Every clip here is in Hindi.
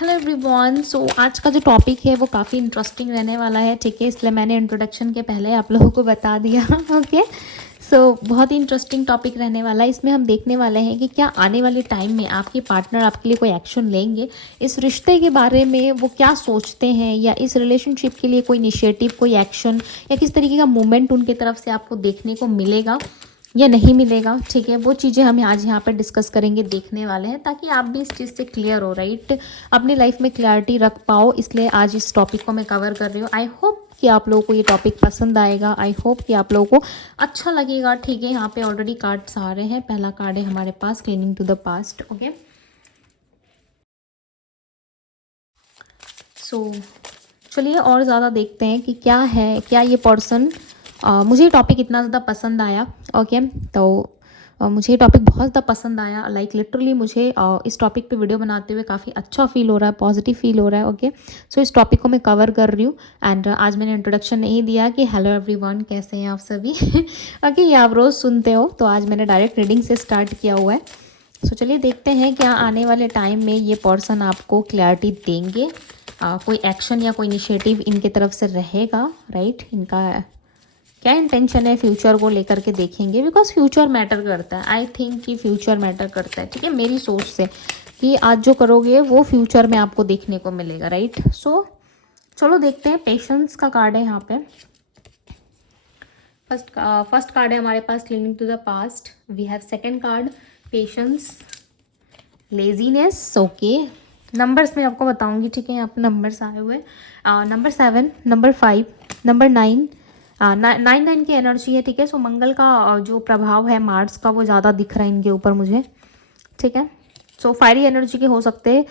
Hello everyone. सो आज का जो टॉपिक है वो काफ़ी इंटरेस्टिंग रहने वाला है, ठीक है। इसलिए मैंने इंट्रोडक्शन के पहले आप लोगों को बता दिया। ओके। सो बहुत ही इंटरेस्टिंग टॉपिक रहने वाला है। इसमें हम देखने वाले हैं कि क्या आने वाले टाइम में आपके पार्टनर आपके लिए कोई एक्शन लेंगे, इस रिश्ते के बारे में वो क्या सोचते हैं, या इस रिलेशनशिप के लिए कोई इनिशिएटिव, कोई एक्शन या किस तरीके का मूवमेंट उनके तरफ से आपको देखने को मिलेगा या नहीं मिलेगा, ठीक है। वो चीज़ें हम आज यहाँ पर डिस्कस करेंगे, देखने वाले हैं, ताकि आप भी इस चीज़ से क्लियर हो, राइट, अपनी लाइफ में क्लैरिटी रख पाओ। इसलिए आज इस टॉपिक को मैं कवर कर रही हूँ। आई होप कि आप लोगों को ये टॉपिक पसंद आएगा, आई होप कि आप लोगों को अच्छा लगेगा, ठीक है। यहाँ पे ऑलरेडी कार्ड्स आ रहे हैं। पहला कार्ड है हमारे पास, clinging to the past. Okay, so चलिए और ज़्यादा देखते हैं कि क्या है, क्या ये पर्सन, मुझे ये टॉपिक इतना ज़्यादा पसंद आया। ओके, तो मुझे ये टॉपिक बहुत ज़्यादा पसंद आया। लाइक लिटरली मुझे इस टॉपिक पे वीडियो बनाते हुए काफ़ी अच्छा फील हो रहा है, पॉजिटिव फील हो रहा है। ओके, सो इस टॉपिक को मैं कवर कर रही हूँ। एंड आज मैंने इंट्रोडक्शन नहीं दिया कि हेलो एवरीवन, कैसे हैं आप सभी। ओके, ये आप रोज़ सुनते हो, तो आज मैंने डायरेक्ट रीडिंग से स्टार्ट किया हुआ है। सो चलिए देखते हैं क्या आने वाले टाइम में ये पर्सन आपको क्लैरिटी देंगे, कोई एक्शन या कोई इनिशिएटिव इनके तरफ से रहेगा, राइट। इनका क्या इंटेंशन है फ्यूचर को लेकर के देखेंगे, बिकॉज फ्यूचर मैटर करता है। आई थिंक कि फ्यूचर मैटर करता है, ठीक है, मेरी सोच से, कि आज जो करोगे वो फ्यूचर में आपको देखने को मिलेगा, राइट। सो चलो देखते हैं। पेशेंस का कार्ड है यहाँ पे। फर्स्ट कार्ड है हमारे पास, clinging to the past. We have second card, patience, laziness. Okay, numbers मैं आपको बताऊंगी, ठीक है। यहाँ पे नंबर्स आए हुए, नंबर 7, नंबर 5, नंबर 9। 9 की एनर्जी है, ठीक है। सो मंगल का जो प्रभाव है, मार्स का, वो ज़्यादा दिख रहा है इनके ऊपर मुझे, ठीक है। सो फायरी एनर्जी के हो सकते हैं।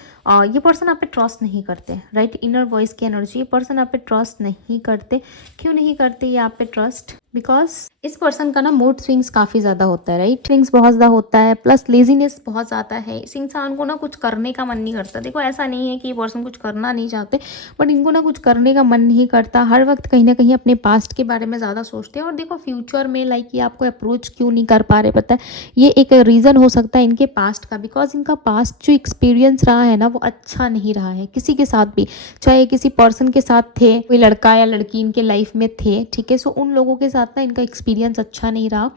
ये पर्सन आप पे ट्रस्ट नहीं करते, राइट। इनर वॉइस की एनर्जी, ये पर्सन आप पे ट्रस्ट नहीं करते। क्यों नहीं करते ये आप पे ट्रस्ट? बिकॉज इस पर्सन का ना मूड स्विंग्स काफ़ी ज़्यादा होता है, राइट। स्विंग्स बहुत ज़्यादा होता है, प्लस लेजीनेस बहुत ज़्यादा है। इस इंसान को ना कुछ करने का मन नहीं करता। देखो, ऐसा नहीं है कि ये पर्सन कुछ करना नहीं चाहते, बट इनको ना कुछ करने का मन नहीं करता। हर वक्त कहीं ना कहीं अपने पास्ट के बारे में ज़्यादा सोचते हैं। और देखो फ्यूचर में लाइक ये आपको अप्रोच क्यों नहीं कर पा रहे, पता है, ये एक रीज़न हो सकता है इनके पास्ट का। बिकॉज इनका पास्ट जो एक्सपीरियंस रहा है ना, वो अच्छा नहीं रहा है किसी के साथ भी। चाहे किसी पर्सन के साथ थे, कोई लड़का या लड़की इनके लाइफ में थे, ठीक है। सो उन लोगों के साथ ना इनका एक्सपीरियंस अच्छा नहीं रहा,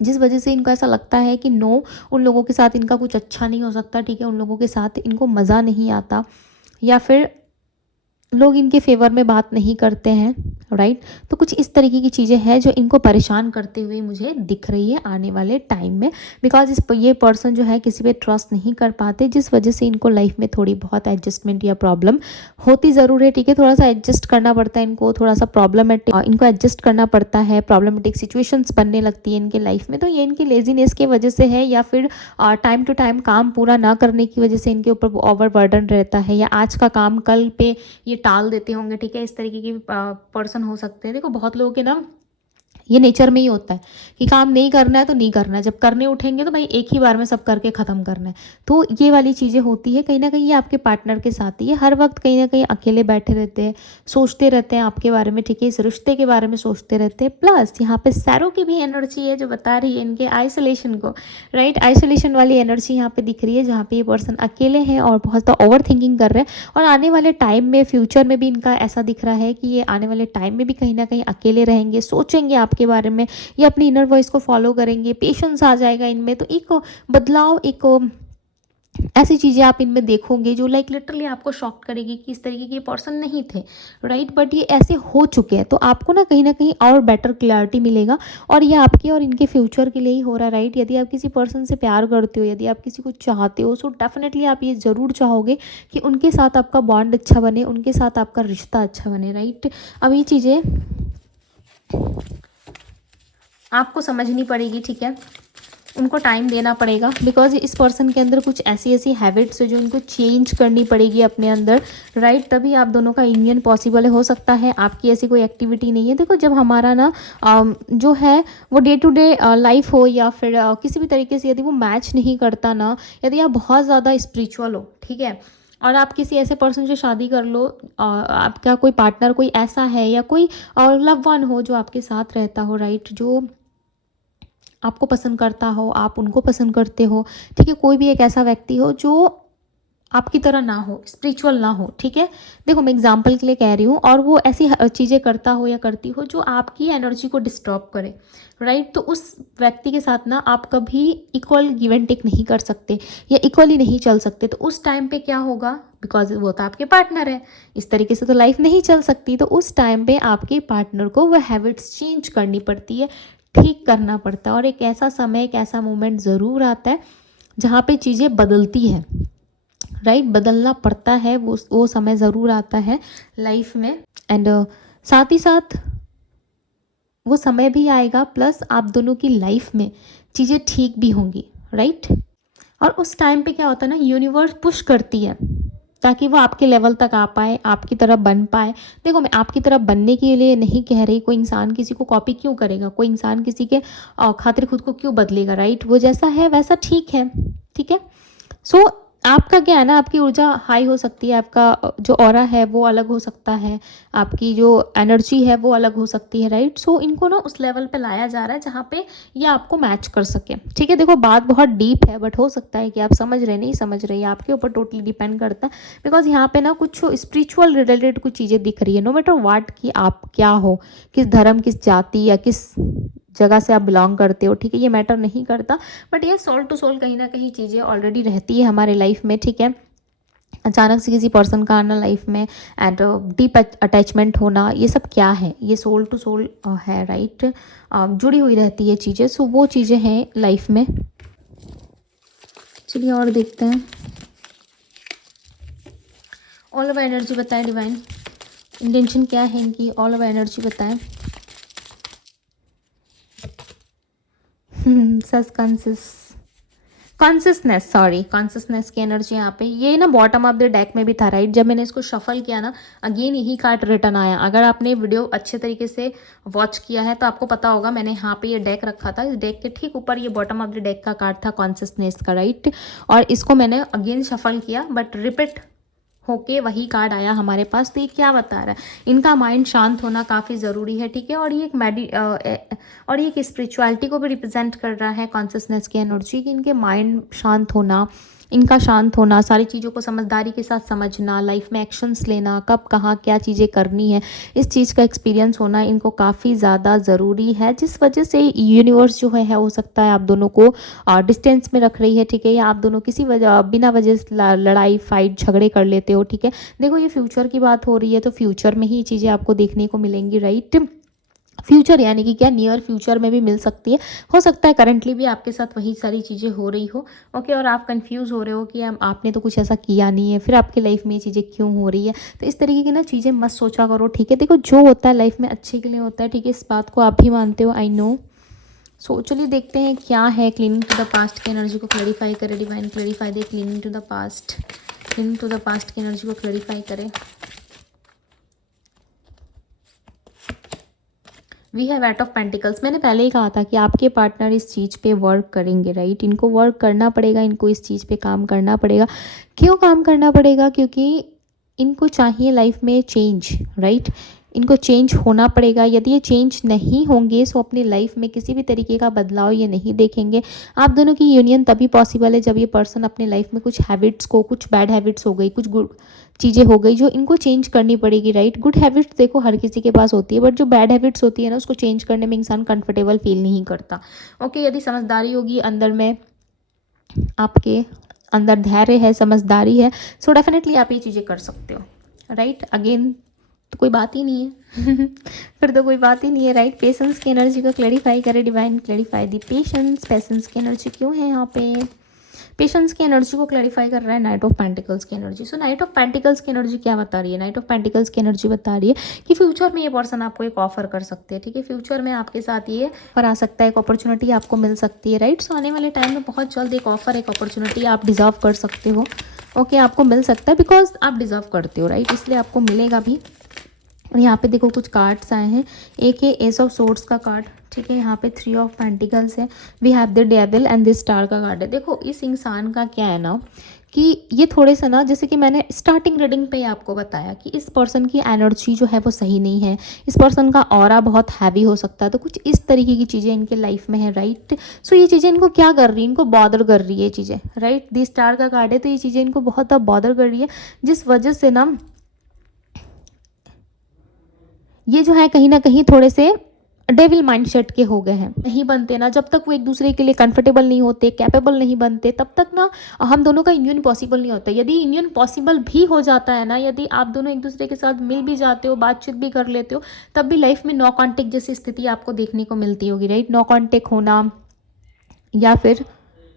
जिस वजह से इनको ऐसा लगता है कि नो, उन लोगों के साथ इनका कुछ अच्छा नहीं हो सकता, ठीक है। उन लोगों के साथ इनको मज़ा नहीं आता, या फिर लोग इनके फेवर में बात नहीं करते हैं, राइट। तो कुछ इस तरीके की चीज़ें हैं जो इनको परेशान करते हुए मुझे दिख रही है आने वाले टाइम में। बिकॉज ये पर्सन जो है किसी पे ट्रस्ट नहीं कर पाते, जिस वजह से इनको लाइफ में थोड़ी बहुत एडजस्टमेंट या प्रॉब्लम होती ज़रूर है, ठीक है। थोड़ा सा एडजस्ट करना पड़ता है इनको, थोड़ा सा प्रॉब्लमेटिक इनको एडजस्ट करना पड़ता है, प्रॉब्लमेटिक सिचुएशंस बनने लगती है इनके लाइफ में। तो ये इनकी लेजीनेस की वजह से है, या फिर टाइम टू टाइम काम पूरा ना करने की वजह से इनके ऊपर ओवर बर्डन रहता है, या आज का काम कल पे ये टाल देते होंगे, ठीक है। इस तरीके के पर्सन हो सकते हैं। देखो बहुत लोगों के ना ये नेचर में ही होता है कि काम नहीं करना है तो नहीं करना है, जब करने उठेंगे तो भाई एक ही बार में सब करके ख़त्म करना है। तो ये वाली चीज़ें होती है। कहीं ना कहीं ये आपके पार्टनर के साथ ही है, हर वक्त कहीं ना कहीं अकेले बैठे रहते हैं, सोचते रहते हैं आपके बारे में, ठीक है, इस रिश्ते के बारे में सोचते रहते हैं। प्लस यहाँ पे सैरो की भी एनर्जी है जो बता रही है इनके आइसोलेशन को, राइट। आइसोलेशन वाली एनर्जी यहाँ पे दिख रही है, जहाँ पे ये पर्सन अकेले हैं और बहुत ज़्यादा ओवर थिंकिंग कर रहे हैं। और आने वाले टाइम में, फ्यूचर में भी इनका ऐसा दिख रहा है कि ये आने वाले टाइम में भी कहीं ना कहीं अकेले रहेंगे, सोचेंगे आपके बारे में, ये अपनी इनर वॉइस को फॉलो करेंगे, पेशेंस आ जाएगा इनमें। तो एक बदलाव, एक ऐसी चीज़ें आप इनमें देखोगे जो लाइक लिटरली आपको शॉक करेगी कि इस तरीके के पर्सन नहीं थे, राइट। बट ये ऐसे हो चुके हैं, तो आपको ना कहीं और बेटर क्लैरिटी मिलेगा। और ये आपके और इनके फ्यूचर के लिए ही हो रहा है, राइट। यदि आप किसी पर्सन से प्यार करते हो, यदि आप किसी को चाहते हो, सो डेफिनेटली आप ये ज़रूर चाहोगे कि उनके साथ आपका बॉन्ड अच्छा बने, उनके साथ आपका रिश्ता अच्छा बने, राइट। अब ये चीज़ें आपको समझनी पड़ेगी, ठीक है। उनको टाइम देना पड़ेगा, बिकॉज इस पर्सन के अंदर कुछ ऐसी ऐसी हैबिट्स है जो इनको चेंज करनी पड़ेगी अपने अंदर, राइट। तभी आप दोनों का यूनियन पॉसिबल है। हो सकता है आपकी ऐसी कोई एक्टिविटी नहीं है। देखो जब हमारा ना जो है वो डे टू डे लाइफ हो, या फिर किसी भी तरीके से यदि वो मैच नहीं करता ना, यदि आप बहुत ज़्यादा स्पिरिचुअल हो, ठीक है, और आप किसी ऐसे पर्सन से शादी कर लो, आपका कोई पार्टनर कोई ऐसा है, या कोई लव वन हो जो आपके साथ रहता हो, राइट, जो आपको पसंद करता हो, आप उनको पसंद करते हो, ठीक है। कोई भी एक ऐसा व्यक्ति हो जो आपकी तरह ना हो, स्पिरिचुअल ना हो, ठीक है। देखो मैं एग्जांपल के लिए कह रही हूँ, और वो ऐसी चीज़ें करता हो या करती हो जो आपकी एनर्जी को डिस्टर्ब करे, राइट। तो उस व्यक्ति के साथ ना आप कभी इक्वल गिव एंड टेक नहीं कर सकते या इक्वली नहीं चल सकते। तो उस टाइम पे क्या होगा, बिकॉज वो तो आपके पार्टनर है, इस तरीके से तो लाइफ नहीं चल सकती। तो उस टाइम पे आपके पार्टनर को वो हैबिट्स चेंज करनी पड़ती है, ठीक करना पड़ता है। और एक ऐसा समय, एक ऐसा मोमेंट ज़रूर आता है जहाँ पे चीज़ें बदलती हैं, राइट। बदलना पड़ता है, वो समय ज़रूर आता है लाइफ में। एंड साथ ही साथ वो समय भी आएगा, प्लस आप दोनों की लाइफ में चीज़ें ठीक भी होंगी, राइट। और उस टाइम पे क्या होता है ना, यूनिवर्स पुश करती है ताकि वो आपके लेवल तक आ पाए, आपकी तरह बन पाए। देखो मैं आपकी तरह बनने के लिए नहीं कह रही, कोई इंसान किसी को कॉपी क्यों करेगा, कोई इंसान किसी के खातिर खुद को क्यों बदलेगा, राइट। वो जैसा है वैसा ठीक है, ठीक है। सो आपका क्या है ना, आपकी ऊर्जा हाई हो सकती है, आपका जो ऑरा है वो अलग हो सकता है, आपकी जो एनर्जी है वो अलग हो सकती है, राइट। सो इनको ना उस लेवल पे लाया जा रहा है जहाँ पे ये आपको मैच कर सके, ठीक है। देखो बात बहुत डीप है, बट हो सकता है कि आप समझ रहे नहीं समझ रहे, आपके ऊपर टोटली डिपेंड करता है। बिकॉज यहाँ पे ना कुछ स्पिरिचुअल रिलेटेड कुछ चीज़ें दिख रही है, नो मैटर वाट कि आप क्या हो, किस धर्म, किस जाति या किस जगह से आप बिलोंग करते हो, ठीक है, ये मैटर नहीं करता। बट ये सोल टू सोल कहीं ना कहीं चीज़ें ऑलरेडी रहती है हमारे लाइफ में, ठीक है। अचानक से किसी पर्सन का आना लाइफ में एंड डीप अटैचमेंट होना, ये सब क्या है, ये सोल टू सोल है, राइट। जुड़ी हुई रहती है चीज़ें, सो वो चीज़ें हैं लाइफ में। चलिए और देखते हैं। ऑल ओवर एनर्जी बताएं डिवाइन, इंटेंशन क्या है इनकी, ऑल ओवर एनर्जी बताएं। कॉन्सियसनेस की एनर्जी यहाँ पे, ये ना बॉटम ऑफ द डेक में भी था, राइट। जब मैंने इसको शफल किया ना, अगेन यही कार्ड रिटर्न आया। अगर आपने वीडियो अच्छे तरीके से वॉच किया है तो आपको पता होगा, मैंने यहाँ पे ये डेक रखा था, इस डेक के ठीक ऊपर ये बॉटम ऑफ द डेक का कार्ड था कॉन्सियसनेस का, राइट। और इसको मैंने अगेन शफल किया, बट रिपीट होके वही कार्ड आया हमारे पास। तो ये क्या बता रहा है, इनका माइंड शांत होना काफ़ी ज़रूरी है, ठीक है। और ये और ये एक स्पिरिचुअलिटी को भी रिप्रेजेंट कर रहा है कॉन्सियसनेस की एनर्जी, कि इनके माइंड शांत होना, इनका शांत होना, सारी चीज़ों को समझदारी के साथ समझना, लाइफ में एक्शंस लेना, कब कहाँ क्या चीज़ें करनी है, इस चीज़ का एक्सपीरियंस होना इनको काफ़ी ज़्यादा ज़रूरी है। जिस वजह से यूनिवर्स जो है हो सकता है आप दोनों को डिस्टेंस में रख रही है, ठीक है, या आप दोनों किसी वजह बिना वजह से लड़ाई फाइट झगड़े कर लेते हो, ठीक है। देखो ये फ्यूचर की बात हो रही है, तो फ्यूचर में ही ये चीज़ें आपको देखने को मिलेंगी, राइट। फ्यूचर यानी कि क्या, नियर फ्यूचर में भी मिल सकती है, हो सकता है करंटली भी आपके साथ वही सारी चीज़ें हो रही हो, ओके। और आप कंफ्यूज हो रहे हो कि आपने तो कुछ ऐसा किया नहीं है, फिर आपकी लाइफ में ये चीज़ें क्यों हो रही है। तो इस तरीके की ना चीज़ें मत सोचा करो, ठीक है। देखो जो होता है लाइफ में अच्छे के लिए होता है, ठीक है, इस बात को आप भी मानते हो, आई नो। सो चलिए देखते हैं क्या है। क्लीनिंग टू द पास्ट की एनर्जी को क्लैरिफाई करे divine, clarify the cleaning to the past, cleaning to the past की एनर्जी को क्लैरिफाई करे। We have eight of pentacles. मैंने पहले ही कहा था कि आपके पार्टनर इस चीज़ पे वर्क करेंगे, राइट। इनको वर्क करना पड़ेगा, इनको इस चीज़ पे काम करना पड़ेगा। क्यों काम करना पड़ेगा, क्योंकि इनको चाहिए लाइफ में चेंज, राइट। इनको चेंज होना पड़ेगा। यदि ये चेंज नहीं होंगे सो अपनी लाइफ में किसी भी तरीके का बदलाव ये नहीं देखेंगे। आप दोनों की यूनियन तभी पॉसिबल है जब ये पर्सन अपने लाइफ में कुछ हैबिट्स को, कुछ बैड हैबिट्स हो गई, कुछ गुड चीज़ें हो गई जो इनको चेंज करनी पड़ेगी, राइट। गुड हैबिट्स देखो हर किसी के पास होती है, बट जो बैड हैबिट्स होती है ना, उसको चेंज करने में इंसान कंफर्टेबल फील नहीं करता, ओके। यदि समझदारी होगी अंदर में, आपके अंदर धैर्य है, समझदारी है, सो डेफिनेटली आप ये चीज़ें कर सकते हो, राइट। अगेन तो कोई बात ही नहीं है फिर तो कोई बात ही नहीं है, राइट। पेशेंस की एनर्जी को क्लैरिफाई करे डिवाइन, क्लैरिफाई दी पेशेंस। पेशेंस की एनर्जी क्यों है यहाँ पे, पेशेंस की एनर्जी को क्लैरिफाई कर रहा है नाइट ऑफ पेंटिकल्स की energy. So night of pentacles की एनर्जी क्या बता रही है, नाइट ऑफ पेंटिकल्स की एनर्जी बता रही है कि फ्यूचर में ये पर्सन आपको एक ऑफर कर सकते हैं, ठीक है। फ्यूचर में आपके साथ ये ऑफर आ सकता है, एक अपॉर्चुनिटी आपको मिल सकती है, राइट। सो आने वाले टाइम में बहुत जल्द एक ऑफर, एक अपॉर्चुनिटी आप डिजर्व कर सकते हो, ओके। आपको मिल सकता है बिकॉज आप डिजर्व करते हो, राइट, इसलिए आपको मिलेगा भी। और यहाँ पे देखो कुछ कार्ड्स आए हैं, एक है एस ऑफ सोर्ड्स का कार्ड, ठीक है। यहाँ पे 3 ऑफ पेंटिकल्स है, we have the devil and this star का कार्ड है। देखो इस इंसान का क्या है ना कि ये थोड़े से ना, जैसे कि मैंने स्टार्टिंग रीडिंग पे ही आपको बताया कि इस पर्सन की एनर्जी जो है वो सही नहीं है, इस पर्सन का ऑरा बहुत हैवी हो सकता है, तो कुछ इस तरीके की चीज़ें इनके लाइफ में है, राइट। सो ये चीज़ें इनको क्या कर रही है, इनको बॉदर कर रही है ये चीज़ें, राइट। दी स्टार का कार्ड है, तो ये चीज़ें इनको बहुत बॉदर कर रही है, जिस वजह से ना ये जो है कहीं ना कहीं थोड़े से डेविल माइंडसेट के हो गए हैं। नहीं बनते ना, जब तक वो एक दूसरे के लिए कंफर्टेबल नहीं होते, कैपेबल नहीं बनते, तब तक ना हम दोनों का यूनियन पॉसिबल नहीं होता। यदि यूनियन पॉसिबल भी हो जाता है ना, यदि आप दोनों एक दूसरे के साथ मिल भी जाते हो, बातचीत भी कर लेते हो, तब भी लाइफ में नो कांटेक्ट जैसी स्थिति आपको देखने को मिलती होगी, राइट। नो कांटेक्ट होना या फिर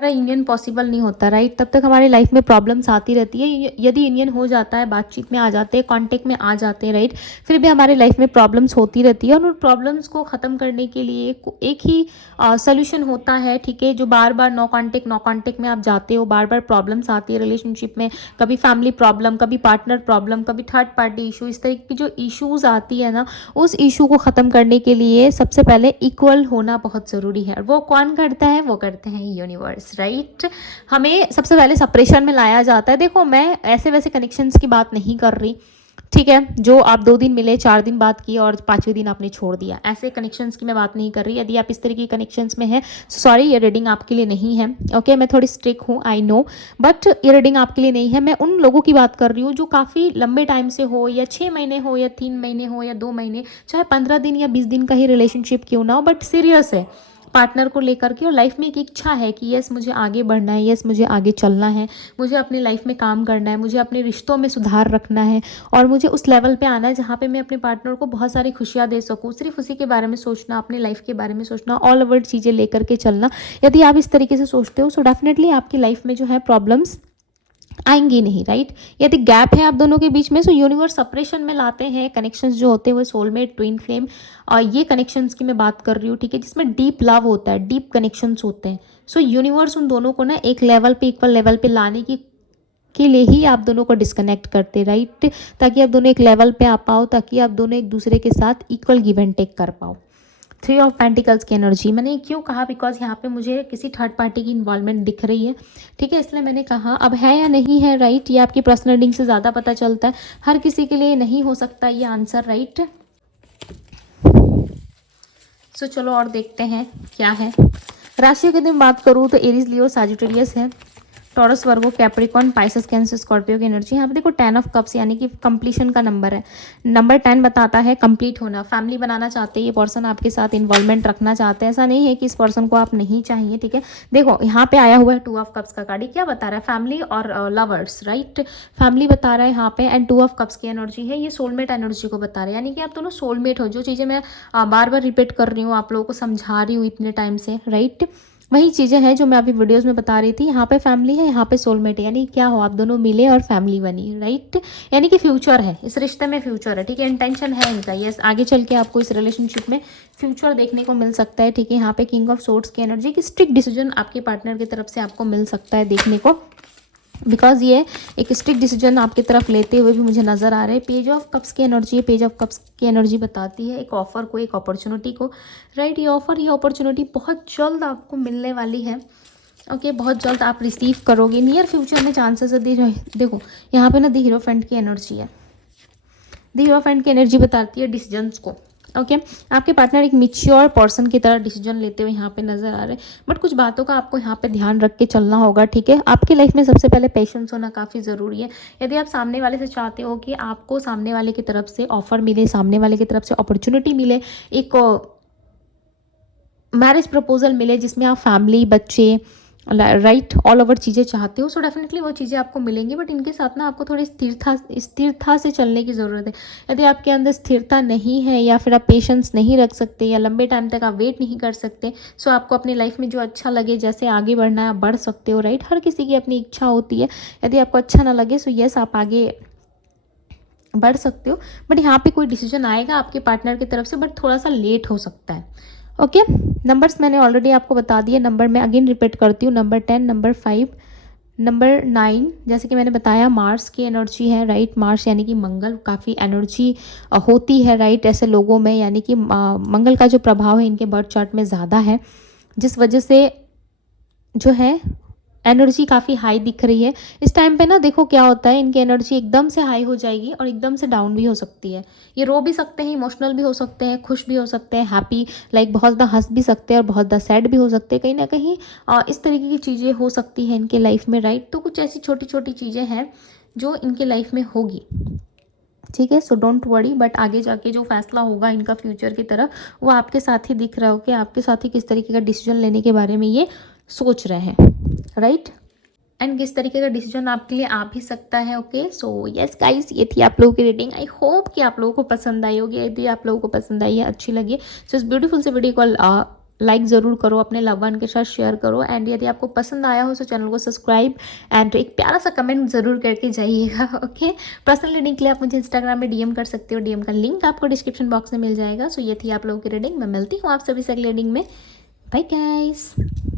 यूनियन पॉसिबल नहीं होता, राइट। तब तक हमारी लाइफ में प्रॉब्लम्स आती रहती है। यदि यूनियन हो जाता है, बातचीत में आ जाते हैं, कांटेक्ट में आ जाते हैं, राइट, फिर भी हमारी लाइफ में प्रॉब्लम्स होती रहती है। और उन प्रॉब्लम्स को ख़त्म करने के लिए एक ही सोल्यूशन होता है, ठीक है। जो बार बार नो कांटेक्ट में आप जाते हो, बार बार प्रॉब्लम्स आती है रिलेशनशिप में, कभी फैमिली प्रॉब्लम, कभी पार्टनर प्रॉब्लम, कभी थर्ड पार्टी इशू, इस तरीके की जो इशूज़ आती है ना, उस इशू को ख़त्म करने के लिए सबसे पहले इक्वल होना बहुत ज़रूरी है। वो कौन करता है? वो करते हैं यूनिवर्स, राइट। हमें सबसे पहले सेपरेशन में लाया जाता है। देखो, मैं ऐसे वैसे कनेक्शंस की बात नहीं कर रही, ठीक है, जो आप 2 दिन मिले, 4 दिन बात की और 5वें दिन आपने छोड़ दिया, ऐसे कनेक्शंस की मैं बात नहीं कर रही। यदि आप इस तरह की कनेक्शंस में हैं, सॉरी, ये रीडिंग आपके लिए नहीं है, ओके। मैं थोड़ी स्ट्रिक्ट हूँ, आई नो, बट ये रीडिंग आपके लिए नहीं है। मैं उन लोगों की बात कर रही हूँ जो काफ़ी लंबे टाइम से हो, या 6 महीने हो, या 3 महीने हो, या 2 महीने, चाहे 15 दिन या 20 दिन का ही रिलेशनशिप क्यों ना हो, बट सीरियस है पार्टनर को लेकर के, और लाइफ में एक इच्छा है कि यस मुझे आगे बढ़ना है, यस मुझे आगे चलना है, मुझे अपनी लाइफ में काम करना है, मुझे अपने रिश्तों में सुधार रखना है, और मुझे उस लेवल पे आना है जहाँ पे मैं अपने पार्टनर को बहुत सारी खुशियाँ दे सकूँ। सिर्फ उसी के बारे में सोचना, अपनी लाइफ के बारे में सोचना, ऑल ओवर चीज़ें लेकर के चलना। यदि आप इस तरीके से सोचते हो, सो डेफिनेटली आपकी लाइफ में जो है प्रॉब्लम्स आएंगी नहीं, राइट। यदि गैप है आप दोनों के बीच में, सो यूनिवर्स सेपरेशन में लाते हैं। कनेक्शंस जो होते हैं वो सोलमेट, ट्विन फ्लेम, और ये कनेक्शंस की मैं बात कर रही हूँ, ठीक है, जिसमें डीप लव होता है, डीप कनेक्शंस होते हैं। सो यूनिवर्स उन दोनों को ना एक लेवल पे, इक्वल लेवल पे लाने की के लिए ही आप दोनों को डिस्कनेक्ट करते, राइट, ताकि आप दोनों एक लेवल पे आ पाओ, ताकि आप दोनों एक दूसरे के साथ इक्वल गिव एंड टेक कर पाओ। 3 ऑफ पेंटिकल्स की एनर्जी मैंने क्यों कहा, बिकॉज यहाँ पे मुझे किसी थर्ड पार्टी की इन्वॉल्वमेंट दिख रही है, ठीक है, इसलिए मैंने कहा। अब है या नहीं है, राइट, ये आपकी पर्सनल रीडिंग से ज़्यादा पता चलता है, हर किसी के लिए नहीं हो सकता ये आंसर, राइट। सो चलो और देखते हैं क्या है। राशियों की दिन बात करूँ तो एरीज, लियो, साजिटेरियस है, टॉरस, वर्गो, कैप्रिकॉन, पाइसेस, कैंसर, स्कॉर्पियो की एनर्जी। यहाँ पे देखो 10 ऑफ कप्स, यानी कि कंप्लीशन का नंबर है। नंबर 10 बताता है कंप्लीट होना, फैमिली बनाना चाहते हैं ये पर्सन, आपके साथ इन्वॉल्वमेंट रखना चाहते हैं। ऐसा नहीं है कि इस पर्सन को आप नहीं चाहिए, ठीक है। देखो यहाँ पे आया हुआ है 2 ऑफ कप्स का कार्ड, क्या बता रहा है? फैमिली और लवर्स, राइट, फैमिली बता रहा है यहाँ पे, एंड 2 ऑफ कप्स की एनर्जी है, ये सोलमेट एनर्जी को बता रहा है, यानी कि आप दोनों सोलमेट हो। जो चीज़ें मैं बार बार रिपीट कर रही हूँ, आप लोगों को समझा रही हूँ इतने टाइम से, राइट, वही चीज़ें हैं जो मैं अभी वीडियोस में बता रही थी। यहाँ पे फैमिली है, यहाँ पे सोलमेट है, यानी क्या हो, आप दोनों मिले और फैमिली बनी, राइट, यानी कि फ्यूचर है, इस रिश्ते में फ्यूचर है, ठीक है, इंटेंशन है इनका, यस, आगे चल के आपको इस रिलेशनशिप में फ्यूचर देखने को मिल सकता है, ठीक है। यहाँ पे किंग ऑफ सोर्ड्स की एनर्जी, कि स्ट्रिक्ट डिसीजन आपके पार्टनर की तरफ से आपको मिल सकता है देखने को, बिकॉज ये एक स्ट्रिक्ट डिसीजन आपकी तरफ लेते हुए भी मुझे नज़र आ रहे हैं। पेज ऑफ कप्स की एनर्जी है, पेज ऑफ कप्स की एनर्जी बताती है एक ऑफर को, एक अपॉर्चुनिटी को, राइट। ये ऑफर, ये अपॉर्चुनिटी बहुत जल्द आपको मिलने वाली है, ओके, बहुत जल्द आप रिसीव करोगे, नियर फ्यूचर में चांसेस है। देखो यहाँ पे ना द हीरोफेंट की एनर्जी है, द हीरोफेंट की एनर्जी बताती है डिसीजंस को, ओके। आपके पार्टनर एक मिच्योर पर्सन की तरह डिसीजन लेते हुए यहाँ पे नजर आ रहे हैं, बट कुछ बातों का आपको यहाँ पे ध्यान रख के चलना होगा, ठीक है। आपकी लाइफ में सबसे पहले पेशेंस होना काफ़ी ज़रूरी है। यदि आप सामने वाले से चाहते हो कि आपको सामने वाले की तरफ से ऑफर मिले, सामने वाले की तरफ से अपॉर्चुनिटी मिले, एक मैरिज प्रपोजल मिले जिसमें आप फैमिली, बच्चे, राइट, ऑल ओवर चीज़ें चाहते हो, सो डेफिनेटली वो चीज़ें आपको मिलेंगी, बट इनके साथ ना आपको थोड़ी स्थिरता से चलने की ज़रूरत है। यदि आपके अंदर स्थिरता नहीं है, या फिर आप पेशेंस नहीं रख सकते, या लंबे टाइम तक आप वेट नहीं कर सकते, सो आपको अपनी लाइफ में जो अच्छा लगे, जैसे आगे बढ़ना है, आप बढ़ सकते हो, राइट। हर किसी की अपनी इच्छा होती है, यदि आपको अच्छा ना लगे, सो यस, आप आगे बढ़ सकते हो, बट यहाँ पे कोई डिसीजन आएगा आपके पार्टनर की तरफ से, बट थोड़ा सा लेट हो सकता है, ओके। नंबर्स मैंने ऑलरेडी आपको बता दिए, नंबर मैं अगेन रिपीट करती हूँ, नंबर 10, नंबर 5, नंबर 9, जैसे कि मैंने बताया मार्स की एनर्जी है, राइट। मार्स यानी कि मंगल, काफ़ी एनर्जी होती है, राइट, ऐसे लोगों में, यानी कि मंगल का जो प्रभाव है इनके बर्थ चार्ट में ज़्यादा है, जिस वजह से जो है एनर्जी काफ़ी हाई दिख रही है। इस टाइम पे ना देखो क्या होता है, इनकी एनर्जी एकदम से हाई हो जाएगी और एकदम से डाउन भी हो सकती है। ये रो भी सकते हैं, इमोशनल भी हो सकते हैं, खुश भी हो सकते हैं, हैप्पी लाइक बहुत ज़्यादा हंस भी सकते हैं और बहुत ज़्यादा सैड भी हो सकते हैं। कहीं ना कहीं इस तरीके की चीज़ें हो सकती हैं इनके लाइफ में, राइट। तो कुछ ऐसी छोटी छोटी चीज़ें हैं जो इनके लाइफ में होगी, ठीक है। सो डोंट वरी, बट आगे जाके जो फैसला होगा इनका फ्यूचर की तरफ, वो आपके साथ ही दिख रहा हो कि आपके साथ ही किस तरीके का डिसीजन लेने के बारे में ये सोच रहे हैं, राइट। एंड किस तरीके का डिसीजन आपके लिए आ भी सकता है। ओके, सो यस गाइस, ये थी आप लोगों की रीडिंग। आई होप कि आप लोगों को पसंद आई होगी। यदि आप लोगों को पसंद आई है, अच्छी लगी, सो इस ब्यूटीफुल से वीडियो को लाइक ज़रूर करो, अपने लव वन के साथ शेयर करो। एंड यदि आपको पसंद आया हो तो चैनल को सब्सक्राइब एंड एक प्यारा सा कमेंट ज़रूर करके जाइएगा। ओके, पर्सनल रीडिंग के लिए आप मुझे इंस्टाग्राम में डीएम कर सकते हो। डीएम का लिंक आपको डिस्क्रिप्शन बॉक्स में मिल जाएगा। सो ये थी आप लोगों की रीडिंग। मैं मिलती हूँ आप सभी से अगली रीडिंग में। Bye guys.